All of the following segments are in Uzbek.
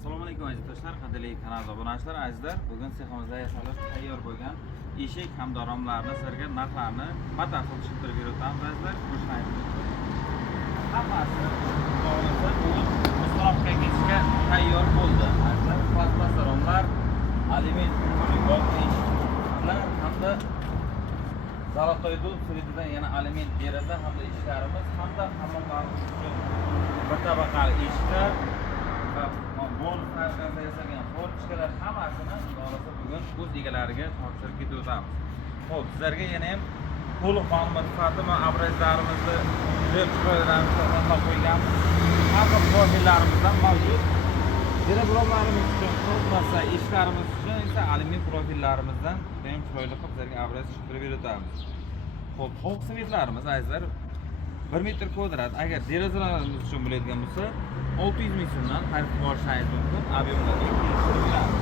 Assalomu alaykum aziz do'stlar, qadrli kanal obunachilar, azizlar. Bugun seximizda yasalib tayyor bo'lgan eshik hamda romlarni sizlarga narxlarini batafsil tushuntirib beramiz azizlar. Ko'rishingiz hammasi to'g'risi bugun musobaqaga ketishga tayyor bo'ldi. Azizlar, plastmas romlar, alyumin poligol eshiklar hamda zolotoy dub siritidan yana alyumin deraza hamda eshiklarimiz hamda hammomlarimiz uchun bir tabaqali eshiklar bonuslardan yasalgan fortishkalar hammasini xudosa bugun o'z egalariga topshirib ketamiz. Xo'p, sizlarga yana ham to'liq ma'lumot sifatida va obrazlarimizni berib qo'yganmiz. Har xil profillarimiz mavjud. Derazalarimiz uchun, bo'lmasa eshiklarimiz uchun esa alyumin profillarimizdan ham chiroyli qilib sizlarga obraz tushuntirib beramiz. Xo'p, oqsimetlarimiz azizlar 1 metr kvadrat agar derazalarimiz uchun bo'ladigan bo'lsa 600 ming so'mdan xarid qilib olishingiz mumkin. Ob'yemlarga kelishtiriladi.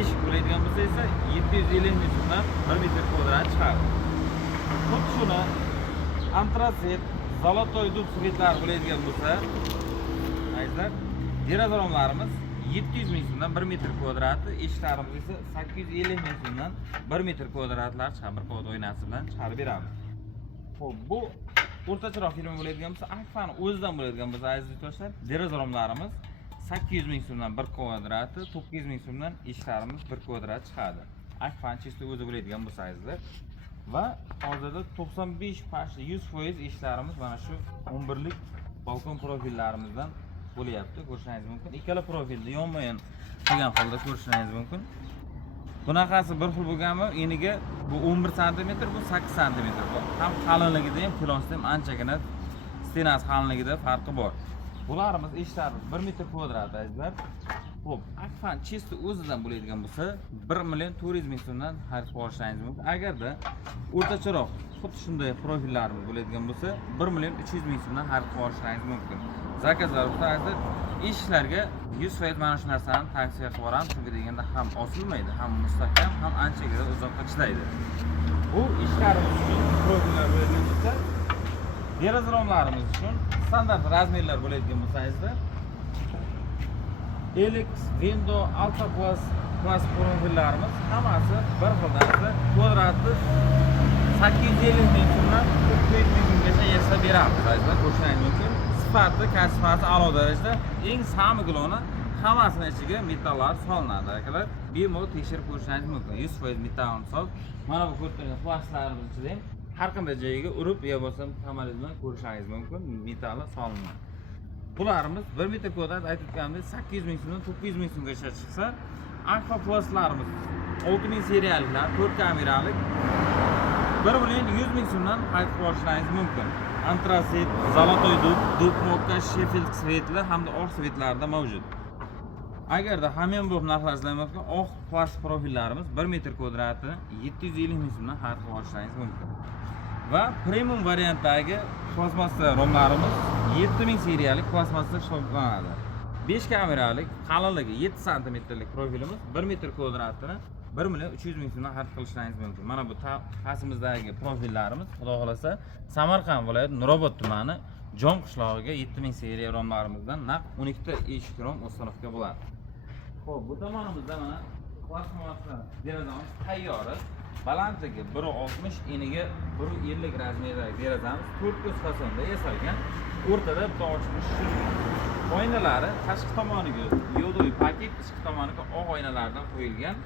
Eshik bo'ladigan bo'lsa esa 750 ming so'mdan 1 metr kvadrat chiqadi. Xuddi shuni antratsit, zolotoy dub svetlar bo'ladigan bo'lsa, azizlar, deraza romlarimiz 700 ming so'mdan 1 metr kvadrati, eshiklarimiz esa 850 ming so'mdan 1 metr kvadratlar chiqarib bir qavat oynasi bilan chiqarib beramiz. Xo'p, bu o'rtacharoq firma bo'ladigan bo'lsa, Akfa'ning o'zidan bo'ladigan bo'lsa, aziz do'stlar, deraza romlarimiz 800 ming so'mdan 1 kvadrati, 900 ming so'mdan eshiklarimiz 1 kvadrat chiqadi. Akfa'ning chisti o'zi bo'ladigan bo'lsa, azizlar. Va hozirda 95% eshiklarimiz mana shu 11 lik balkon profillarimizdan bo'lyapti. Ko'rishingiz mumkin. Ikkala profilni yonma-yon qilgan holda ko'rishingiz mumkin. Bunaqasi bir xil bo'lganmi? Eniga bu 11 sm, bu 8 sm. Ham qalinligida ham, filonsida ham anchagina stenasi qalinligida farqi bor. Bularimiz eshiklarimiz 1 metr kvadrat azizlar. Xo'p, Akfa'ning chisti o'zidan bo'ladigan bo'lsa 1 million 400 ming so'mdan xarid qilib olishingiz mumkin. Agarda o'rtacharoq xuddi shunday profillarimiz bo'ladigan bo'lsa 1 million 300 ming so'mdan xarid qilib olishingiz mumkin. Zakazlar o'rtasida eshiklarga 100% mana shu narsani tavsiya qilib boramiz. Chunki deganda ham osilmaydi, ham mustahkam, ham anchagina uzoqqa chidaydi. Bu eshiklarimiz uchun profillar bo'ladigan bo'lsa, deraza romlarimiz uchun standart razmerlar bo'ladigan bo'lsa, azizlar, Elix, Windows, Alpha Plus profillarimiz hammasi bir xil kvadrati 850 ming so'mdan 400 ming so'mgacha yasab beramiz, azizlar. Ko'rishingiz mumkin. Sifati, kasifati a'lo darajada, eng sami giloni hammasini ichiga metallar solinadi, akalar. Bemalol tekshirib ko'rishingiz mumkin. 100% metal sol. Mana bu ko'rgan plastiklarimiz ichida ham har qanday joyiga urib yo bo'lsam tamalli bilan ko'rishingiz mumkin. Metallar solinadi. Bularimiz 1 metr kvadrat aytganimdek 800 ming so'mdan 900 ming so'mgacha chiqsa, Alpha Pluslarimiz 6000 seriyaliklar, 4 kameralik 1 million 100 ming so'mdan xarid qilib olishingiz mumkin. Antratsit, zolotoy dub, mokka, Sheffield svetlar hamda oq svetlarda mavjud. Agarda hamon bu narxlar izlanmoqda, oq plastik profillarimiz 1 metr kvadrati 750 ming so'mdan xarid qilib olishingiz mumkin. Va premium variantdagi plastmassa romlarimiz 7000 seriyalik plastmassa hisoblanadi. 5 kameralik, qalinligi 7 sm profilimiz 1 metr kvadratini 1 million 300 ming so'mdan xarid qilishingiz mumkin. Mana bu qasimizdagi profillarimiz, xudo xolasa, Samarqand viloyati Nurobod tumani Jom qishlog'iga 7000 seriya romlarimizdan naq 12 ta eshik rom o'stinofga bo'ladi. Xo'p, bu tomonimizda mana plastmassa derazamiz tayyor. Balandligi 1.60, eniga 1.50 razmerdagi derazamiz 4 ko'z fasonda yasalgan. O'rtada bitta ochiq oynalari tashqi tomoniga yo'ldo'y paket, ichki tomoniga oq oynalardan qo'yilgan.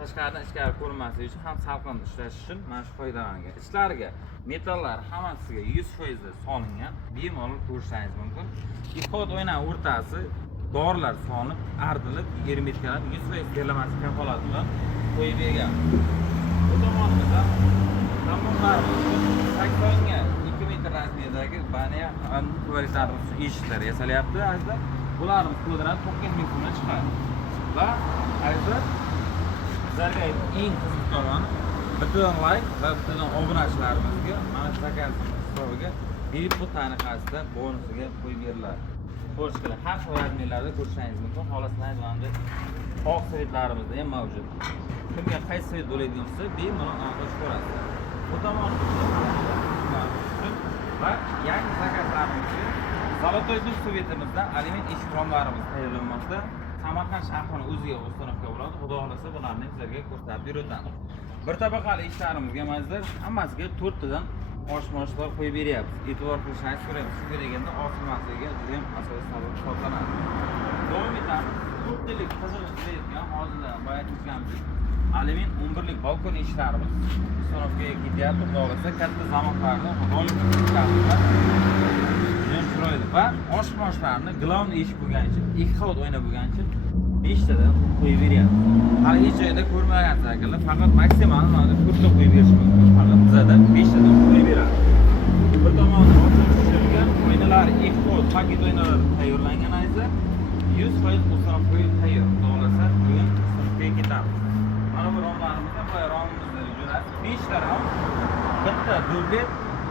Tashqaridan ichkari ko'rinmasligi uchun ham salqin ishlash uchun mana shu foydalangan. Ichlariga metallar hammasiga 100% solingan. Bemalol ko'rishingiz mumkin. Ikki qavat oyna o'rtasi dorilar solinib, ardilib, hermetkalab 100% terlamasi kafolati bilan qo'yib bergan. Bu tomonimizda hammomlarimiz 80 ga 2 metr razmerdagi baniya kvalitarli eshiklar yasalyapti, azizlar. Bularimiz kvadrat 900 ming so'mdan chiqadi. Va azizlar, sizlarga eng qiziq tomoni bittadan like va bittadan obunachilarimizga mana shu zakaz hisobiga bepul taniqasida bonusiga qo'yib beriladi. Ko'rishlar har xil razmerlarda ko'rishingiz mumkin. Xohlasangiz mana oq svetlarimizda ham mavjud. Kimga qaysi svet bo'ladigan bo'lsa, bemalol aniqlashib ko'rasiz. Bu tomonimizda va yangi zakazlarimizga zolotoy dub svetimizda alyumin eshik romlarimiz tayyorlanmoqda. Samarqand shahrini o'ziga ustanobga bo'ladi. Xudo xolasa bularni sizlarga ko'rsatib beramiz. Bir tabaqali ishlarimizga mazlar hammasiga 4 tadan oshmoshlar qo'yib beryapmiz. E'tibor qilishingizni so'raymiz. Shunga deganda osilmasligiga juda ham asosiy sabab hisoblanadi. Davom etamiz. Ko'pchilik qiziqayotgan hozirda boya aytganimizdek alyumin 11lik balkon ishlarimiz ustanobga ketyapti. Xudo xolasa katta zamoqlarni rolik ishlarimiz chiroyli va oshmoshlarni glavni ish bo'lgani uchun 2 qavat o'yna bo'lgani uchun 5 tadan qo'yib beryapmiz. Hali hech joyda ko'rmagansiz akalar, faqat maksimal mana 4 ta qo'yib berish mumkin. Faqat bizada 5 tadan qo'yib beradi. Bir tomonda o'tirilgan o'ynalar 2 qavat paket o'ynalar tayyorlangan ayza 100% ustanov qo'yib tayyor. Xudo xolasa bugun ustanobga ketamiz. Mana bu romlarimizda bu romimizda jo'natib 5 ta rom, bitta dublet,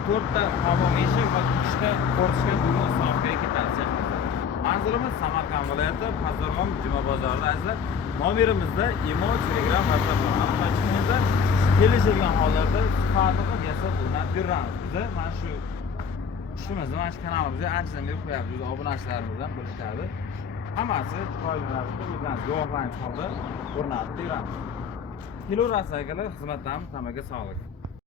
4 ta hamon eshik va 3 ta kortishga bugun ustanobga ketamiz. Manzilimiz Samarqand viloyati Pazarxon Juma bozorida azizlar. Nomerimizda imo, Telegram, WhatsApp orqali kelishilgan hollarda sifatini yasab o'rnatib beramiz. Biz mana shu ishimizni, mana shu kanalimizga anchadan beri qo'yapmiz. Obunachilarimizdan bilishadi. Hammasi qoidalarga o'zimiz guvohlanib holda o'rnatib beramiz. Keling, akalar, xizmatdan tamaga sog'lik.